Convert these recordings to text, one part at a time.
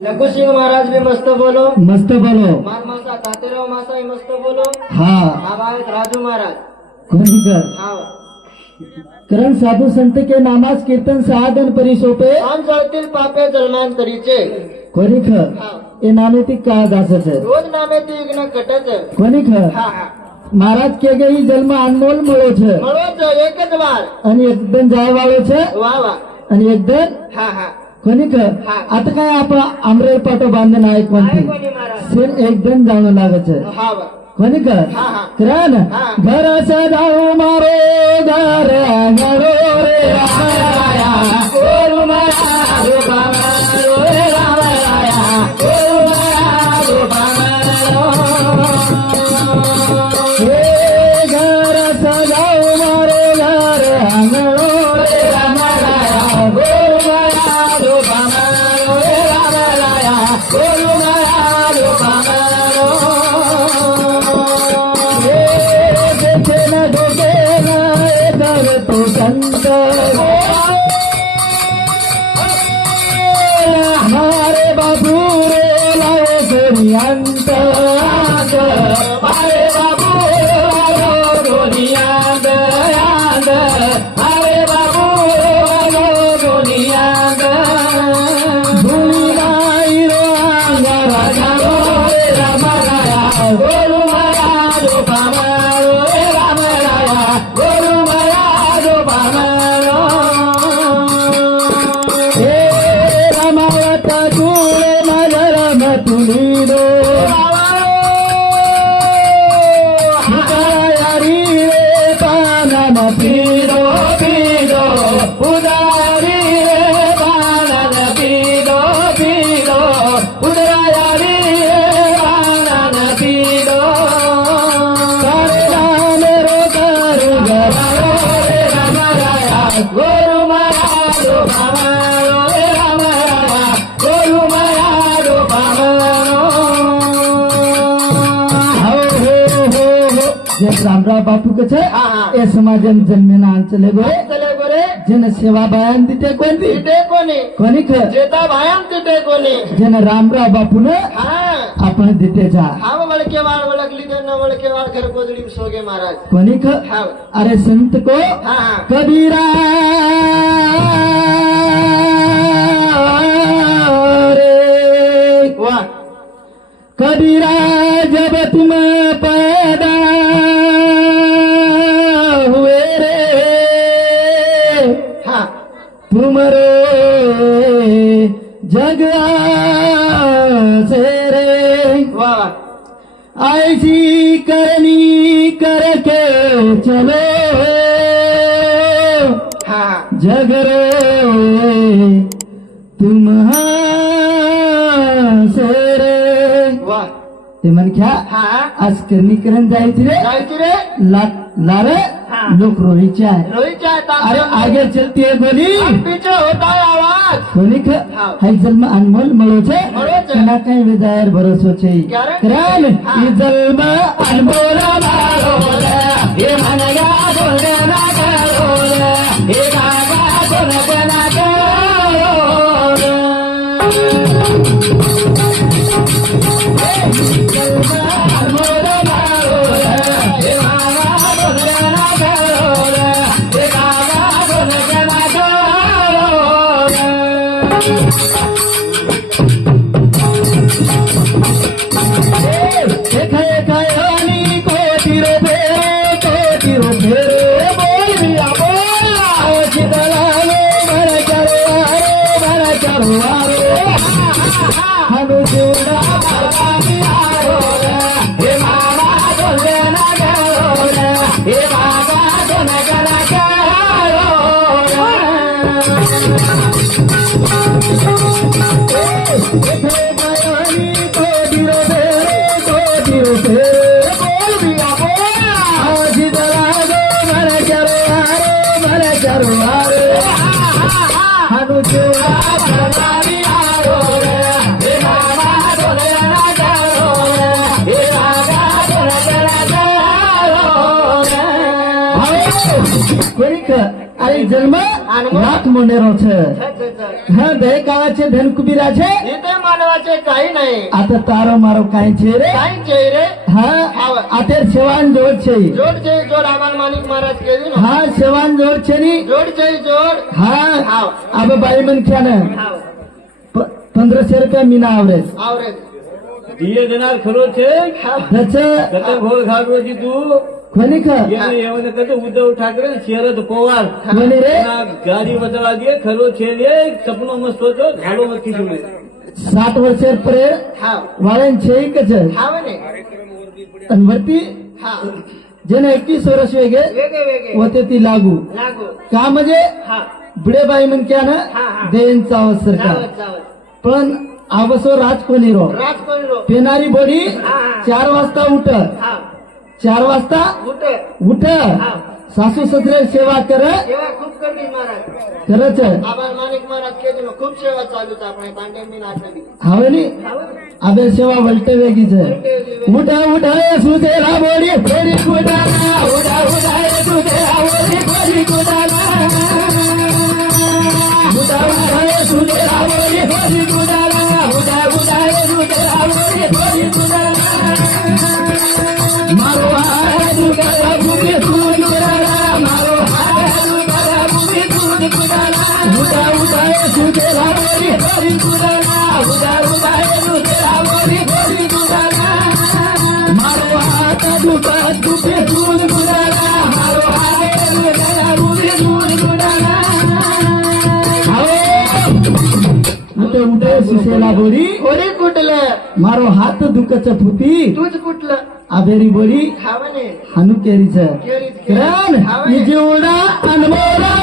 લઘુસિંહ મહારાજ ને મસ્ત બોલો. મસ્ત બોલો. માર માસા મસ્ત બોલો. હા. રાજુ મહારાજ. કરણ સાધુ સંત કે નામાજ કીર્તન સાધન પરિશોપે? આમ પાપે જલમાન કરી છે. ખરેખર એ નામેથી કા દાસ છે? રોજ નામેથી વિઘ્ન કટે છે. ખરેખર મહારાજ કે કે ઈ જન્મ અનમોલ મળ્યો છે. મળ્યો છે એક જ વાર. અને એકદમ જાય વાળો છે? વાહ વાહ. અને એકદમ હા હા. कोणी हा. आता काय आपण आमरेल पाटो बांधून आहे कोणती? सिर एकदम जाणू लागत वा कोणी हा किरण हा. घर सजाऊ मारो घर अंगणो रे घर सजाऊ मारो घर ಬಿಡೋ बाबा बापू के छे। ए समाज जन जन्मेना चले गो चले गो रे जन सेवा बयान दिते कोन। दिते कोनी। कोनी के? जेता बयान दिते कोनी। जन राम रा बापू ने हां। अपन दिते जा। हम बड़के वाल बड़क ली देन बड़के वाल कर कोदड़ी सोगे महाराज। कोनी के? अरे संत को हां। कबीरा आज करणीकरण जायची रे. जायची रे लोक रोहिचे आहे अरे आगे चलती है बोली पीछे होता है. आवाज के जन्म अनमोल मळोचे. काही विदायर भरोसो छे जन्म अनमोल मारो Thank you. મોનેરો છે. હા બે કાળા છે ધન કુબીરા છે. એ નહીં. આ તો તારો મારો કાઈ છે રે. કાઈ છે રે. હા આ સેવાન જોડ છે જોડ છે જોડ. આવાન માલિક મહારાજ કહેજો હા સેવાન જોડ છે ની. જોડ છે જોડ. હા હવે ભાઈ મન ક્યાં ને. પંદરસો રૂપિયા મીના આવરે આવરે ધીએ દેનાર ખરો છે. ભોળ ખાડો તું. येवण कते उद्धव ठाकरे शरद पवार कोणी रे ना गाडी बदला दिए खरो छे रे सपनो मस्त होतो घालो मत किशोर साठ वर्षे हाव. वाळ्यान छे कच आणि वरती हा जेने एकवीस वर्ष वेगे वेगळे होते ती लागू लागू का म्हणजे हा बुडे बाई म्हण क्या ना. देन चावत सरकार पण आवसो राज कोणी रो राज कोण रो पेनारी बोडी. चार वाजता उठ हा चार वाजता? उठ. सासू ससरे सेवा कर. सेवा खूप करते महाराज. खरंच आभार माणिक महाराज केली. खूप सेवा चालूच आपण पांडे मी नाचली हवे नी? सेवा वलटे वेगीच उठा उठा सुजेला बोडी फेरी कुडाला. उठा उठा सुजेला बोडी फेरी कुडाला. उठा उठा सुजेला बोडी फेरी सुशेला बोडी कोणी कुठलं मारो हात दुखच फुटी तूच कुठलं आबेरी बोडी खावणे हानू केरीच किरण जेवढा अनमोला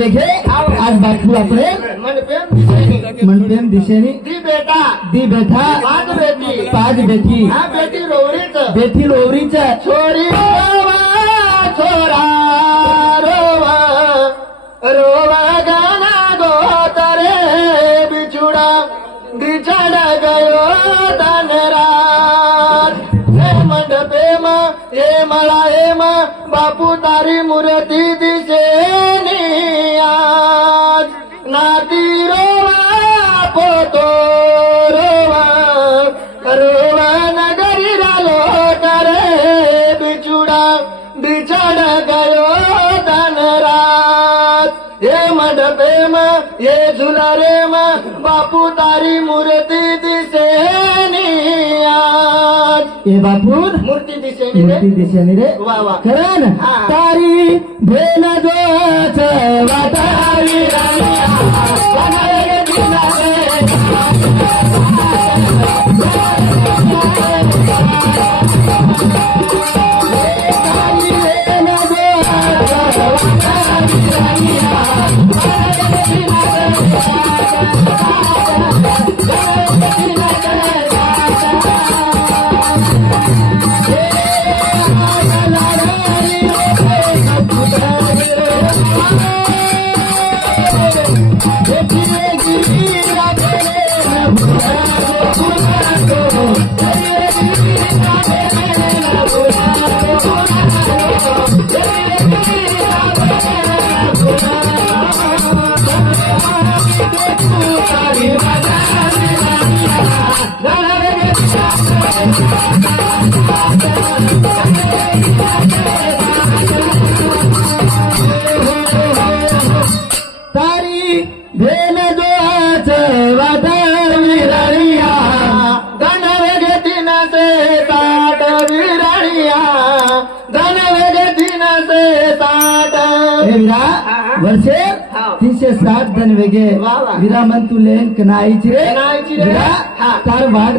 तेरे वेगे आज बापू आपले म्हणते दिशेनी ती बेटा. दी बेठा. पाच बेटी. पाच बेटी हा बेटी रोवरीच. बेटी लोवरीच छोरी छोरा रोवा. रोवा गाना गोतरे बिछुड़ा. बिछड़ गयो धनराज. हे मा हे मला हे मा धनरात हे मंडपे मा हे झुलारे मा बापू तारी मूर्ती दिसे ए बापूर मूर्ती दिसे मूर्ती दिशेनी रे. वा वा. खरं. तारी भेन जोच वाटावी राणी तारी जण वेगे. विरा मन तुले कनाईची रे कनाईची रे. विरा हा. तार वाट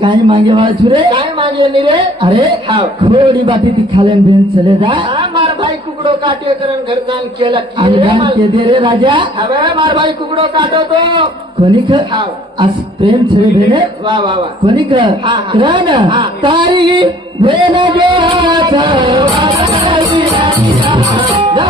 काय मागे छु रे काय मागे नी रे? अरे. खोडी बाटी ती खालेन बेन चले जा मार भाई कुकडो काटे करण घर जाण केला. की आणि रे राजा. अबे मार भाई कुकडो काटवतो कोणिक हा. आज प्रेम छे भेने वा वा वा. कोणिक हा. रान. तारी जोहाचा वा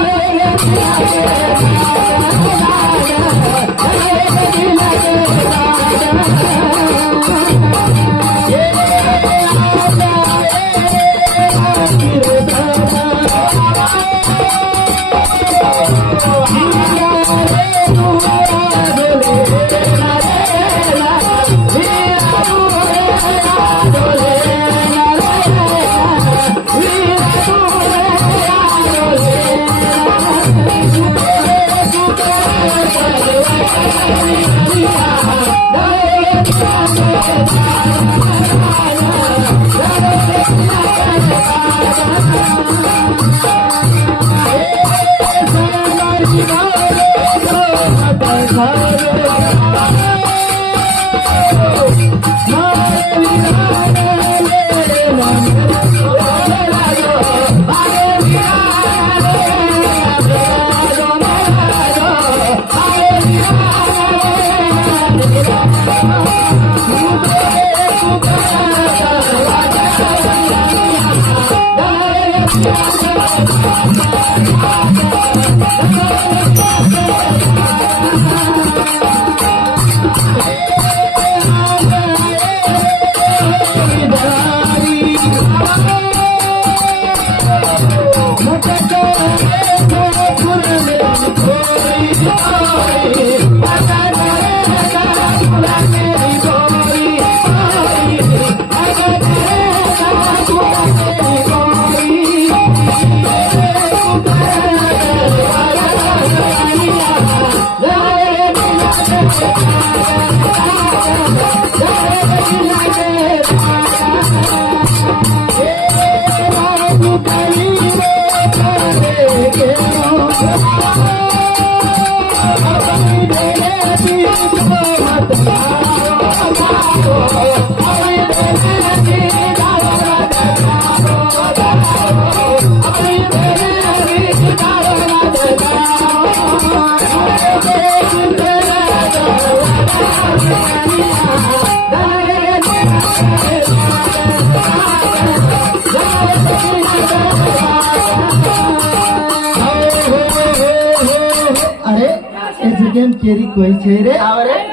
કેરી કોઈ છે રે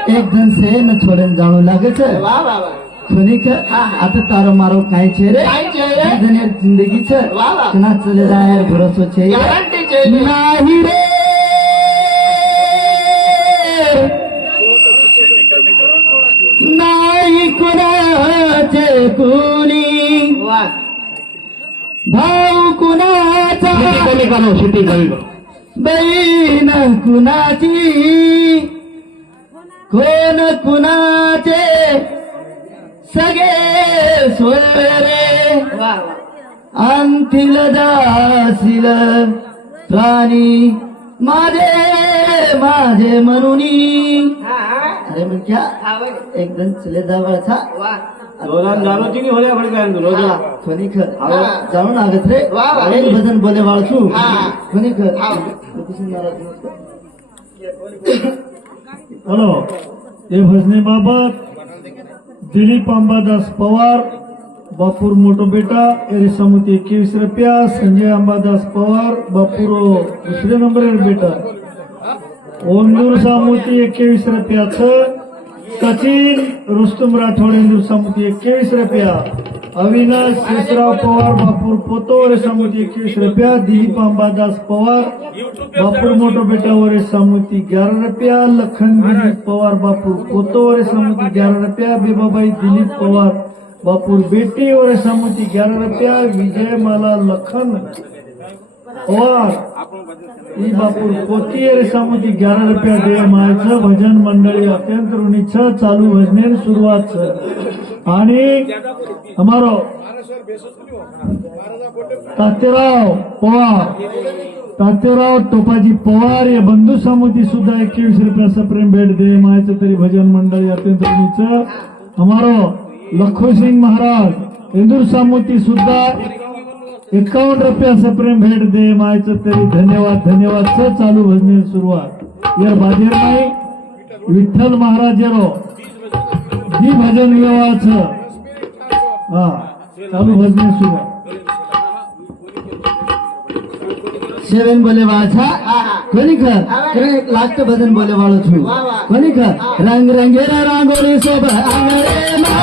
એક દિન છે ને છોડે छे લાગે છે સુની છે આ તો તારો छे કાંઈ છે રે જિંદગી છે ના ચલે જાય ભરોસો છે નહીં રે નાઈ કુના છે કુની ભાવ કુના છે કમી કરો સીધી કમી કરો बैन कुणाची? कोण कुणाचे? सगळे सोयरे अंतिल दासिल प्राणी माझे माझे म्हणून अरे म्हणजे एकदम चले जावळचा. फणीखत आगत रे. अनेक भजन बोले वाळसू हॅलो. हे भजनी बाबत दिलीप अंबादास पवार बापूर मोठो बेटा एरी समिती एकवीस रुपया संजय अंबादास पवार बापूर दुसरे नंबर बेटा. ओंदूर सामुती एकवीस रुपयाचं सचिन रुस्तुम राठोड हिंदू सामोती एकवीस रुपया. अविनाश शेषराव पवार बापूर पोतो रेषामती एकवीस रुपया. दिलीप अंबादास पवार बापूर मोटो बेटा वरे सामुती ग्यारह रुपया. लखन दिलीप पवार बापूर पोतो वरे ग्यारह रुपया. बेबाबाई दिलीप पवार बापूर बेटी और सामुती ग्यारह रुपया. विजय माला लखन पवार ही बापूर पोती वरे सामुती ग्यारह रुपया दे मायचं भजन मंडळी अत्यंत ऋणीचं चालू भजनेर सुरुवात છે. आणि અમારો तातेराव पवार तातेराव टोपाजी पवार या बंधू सामुती सुद्धा एकवीस रुपयाचं प्रेम भेट दे मायचं तरी भजन मंडळी अत्यंत ऋणीचं અમારો લખોસિંહ મહારાજ इंदूर सामुती सुद्धा एकावन्न रुपया प्रेम भेट दे मायचं तरी धन्यवाद धन्यवाद स चालू भजने सुरुवात यार बाजीर नाही विठ्ठल महाराज येरो ही भजन व्यवहारच हा चालू भजने सुरुवात सेवन बोले वाचा कोणी खर लास्ट भजन बोले वाळो छू कोणी खर रंग रंगे रांगोरी सोबत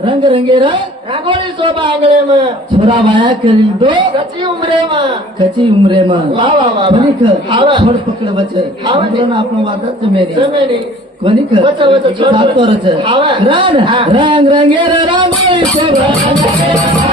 रंग रंगेरा रागोली शोभा आंगळे में छोरा बाया करी दो कची उम्रे में कची उम्रे में वाह वाह वाह वनिक छोड़ पकड़ बचे हमरो ना अपनो वादा छोड़ तो रचे रंग रंग रंगेरा रागोली शोभा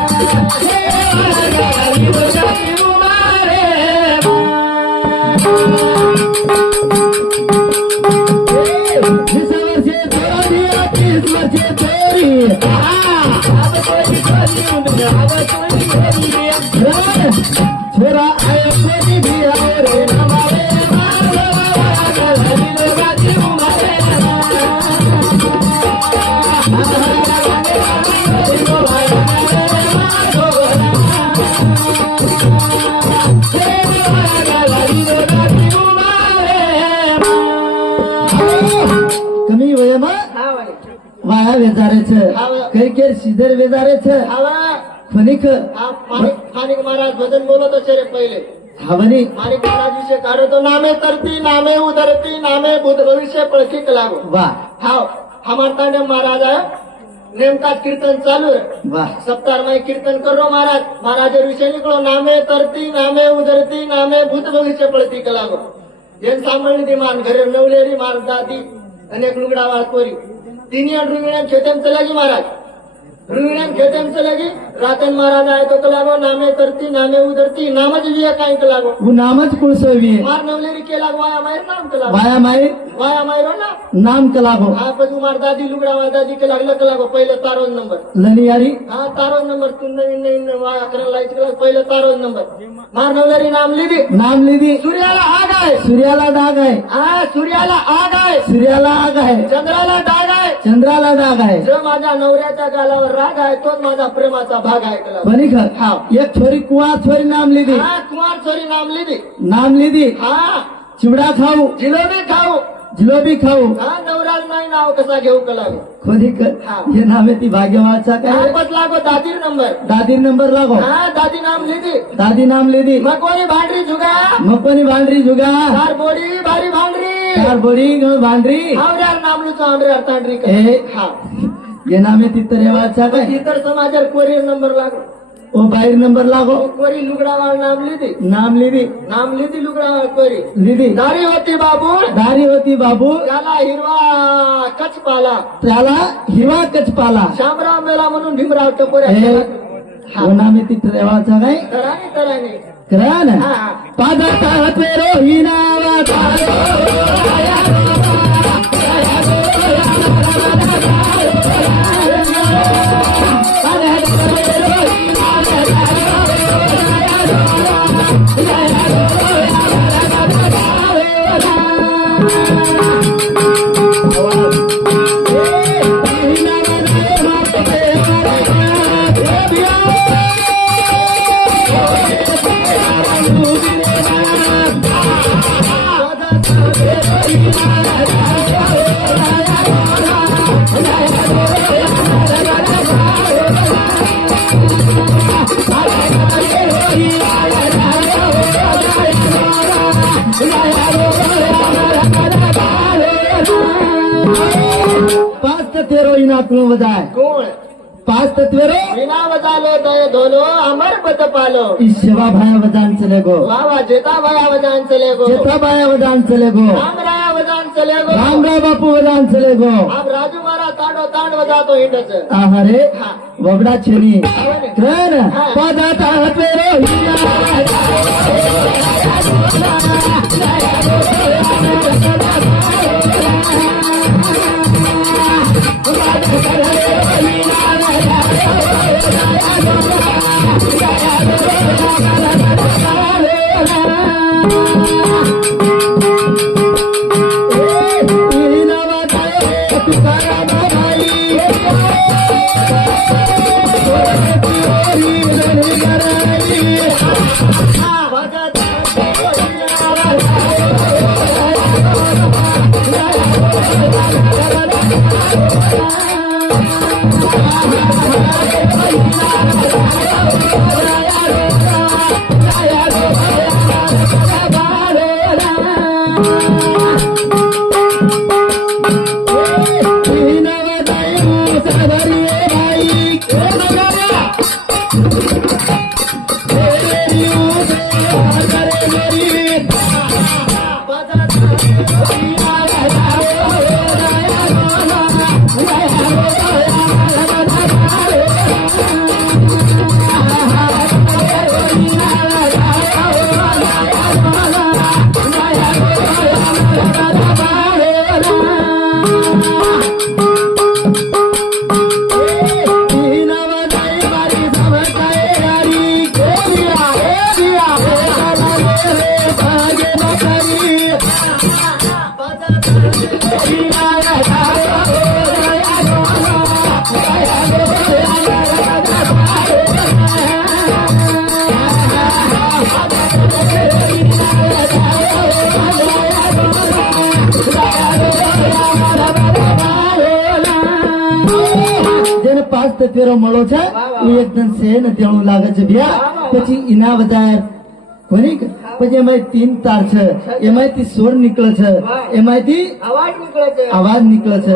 मग वाया वेदारायचं काही केर शिजर वेदारायचं फनिक माणिक महाराज भजन बोलत असे रे पहिले. हवनी माणिक महाराज विषय काढतो नामे तरती नामे उदरती नामे बुद्ध भविष्य पळखी लागो. वा. हाव हमारतांडे महाराज नेमका कीर्तन चालू आहे. सप्ताह माई कीर्तन करो महाराज. महाराज विषय निकलो नामे तरती नामे उदरती नामे भूत भविष्य पळती कलागो हे सामान्य मान घरे नवलेरी मान दादी. અને એક લુગડા વાળ કોરી तिन्ही अडून गेल्या चेतन चला की महाराज रुविणान खेतन से लगी. रातन महाराज आहे तो लागो नामे तरती नामे उधरती नामच विया काय कलागो वो नामच कुल से मार नवलेरी के लागो वाया माहेर नाम कलागो वाया मायर वाया माहेर हो ना? नाम कलागो हो. हां. पजू मार दादी लुगड़ा वा दादी के लागलं लागला लागो? पहिले तारो नंबर. लनी यारी हा तारो नंबर. तू नवीन नवीन वाया अकरा लाइट कला पहिले तारो नंबर. मार नवलेरी नाम लिदी नाम लिदी सूर्याला आग आहे. सूर्याला डाग आहे. हां सूर्याला आग आहे. सूर्याला आग आहे. चंद्राला डाग आहे. चंद्राला राग आहे. जो माझ्या नवऱ्याच्या गालावर राग आहे तोच माझा प्रेमाचा भाग आहे बरी बनी हा. एक छोरी कुवार छोरी नाम लिदी हा कुवार छोरी नाम लिदी नाम लिदी हा. चिवडा खाऊ. जिलेबी खाऊ. जिलोबी खाऊ. हा नवराज नाही नाव कसा घेऊ कलावे खोली हे. नाम आहे ती भाग्यवाचा काय? आपण लागो दादी नंबर. दादी नंबर लागो. हा दादी नाम लिदी दादी नाम लिदी मकोनी भांडरी झुगा मकोनी भांडरी झुगा चार बोडी भारी भांडरी. चार बोडी भांडरी. आवऱ्यार नामलू चावडे अर्थांडरी हे नाम आहे ती तर वाचा काय? इतर समाजात कोरियर नंबर लागो. ओ बाहेर नंबर लागो कोरी लुगडावाळ नाम लिदी नाम लिदी नाम लिधी लुगडावाळ कोरी. लिदी दारी होती बाबू. दारी होती बाबू. त्याला हिरवा कचपाला त्याला हिरवा कचपाला शामराव मेला म्हणून भीमराव टपोरे नामे ती रेवाचा नाही तराने तराने. करा ना. पादा रोहिणा पाच तत्वेरो इनाकलो बजाय कोण? पाच तत्वेरो विना वजालो दय धोलो अमर पत पालो. सेवा भाया वजान चले गो. वावा जेता भया वजान चले गो. चेता भाया वजान चले गो. राम राया वजान चले गो. बापू वजान चले गो. आम राजू मारा तांडो तांड वजातो हिंडच. आहारे वगडा छेनी. कर पादाता पेरो Hina la la la la bye એકદમ છે ને તેવું લાગે છે ભ્યા? પછી એના બધા કોની? પછી એમાં તીન તાર છે. એમાંથી સ્વર નીકળે છે. એમાંથી અવાજ નીકળે છે. અવાજ નીકળે છે.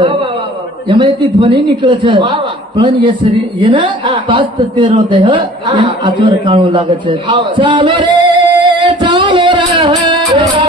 એમાંથી ધ્વનિ નીકળે છે. પણ એ શરીર એને પાંચ તત્વેરો દેહ આચોર કાણું લાગે છે. ચાલો રે ચાલો રે.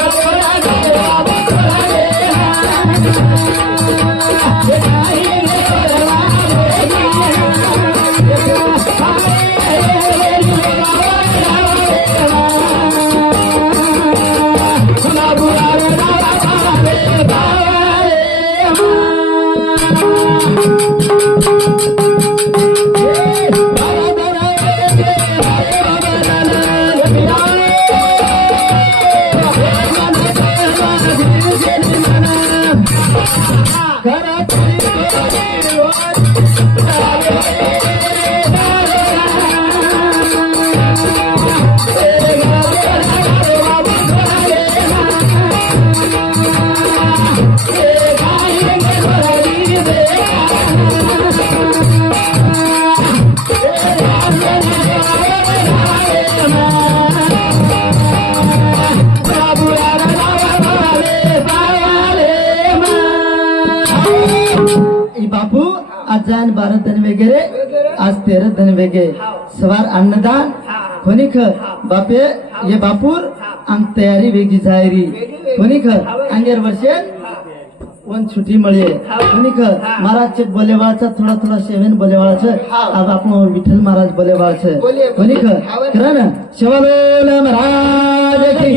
आज तेरे दिन वेगे सवार अन्नदान होनी खर बापे ये बापूर अंग तैयारी वेगी जायरी. कोणी खर अंगेर वर्षे? वन छुट्टी मळी. कोणी खर महाराज बोलेवाळचा थोडा थोडा सेवन बोलेवाळच. अब आपण विठल महाराज बोलेवाळच. कोणी खर करना ना? शिवालोल महाराज की